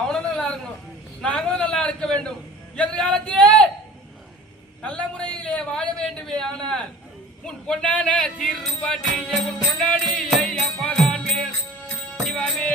அவனும் நல்லா இருக்கணும், நாங்களும் நல்லா இருக்க வேண்டும். எதிர்காலத்திலே நல்ல முறையிலே வாழ வேண்டுமே. ஆனால் உன் பொன்னான தீர்ப்பாட்டி உன் பொன்னாடி அப்பதான் சிவமே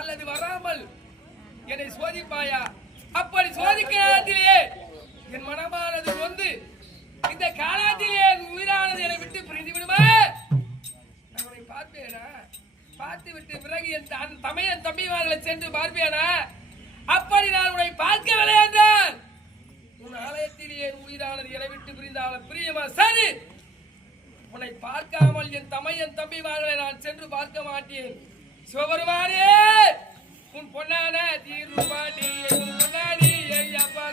அல்லது வராமல் என்னை சோதிப்பாயா? அப்படி சோதிக்க நேரத்திலே என் மனமானது வந்து இந்த காலத்திலே உயிரானது என்னை விட்டு பிரிந்து விடுமா? நான் உன்னை பார்ப்பேனா? பார்த்து விட்டு பிறகு என் தமையன் தம்பிமார்களை சென்று பார்ப்பேனா? அப்படி நான் உன்னை பார்க்கவில்லை என்றால் உன் ஆலயத்திலே என் உயிரானது என்னை விட்டு பிரிந்தாலும் பிரியமா சரி. உன்னை பார்க்காமல் என் தமையன் தம்பிமார்களை நான் சென்று பார்க்க மாட்டேன். சிவபெருமானே, உன் பொன்னான தீர்ப்பாட்டி உன் பொன்னாடி ஐயப்பா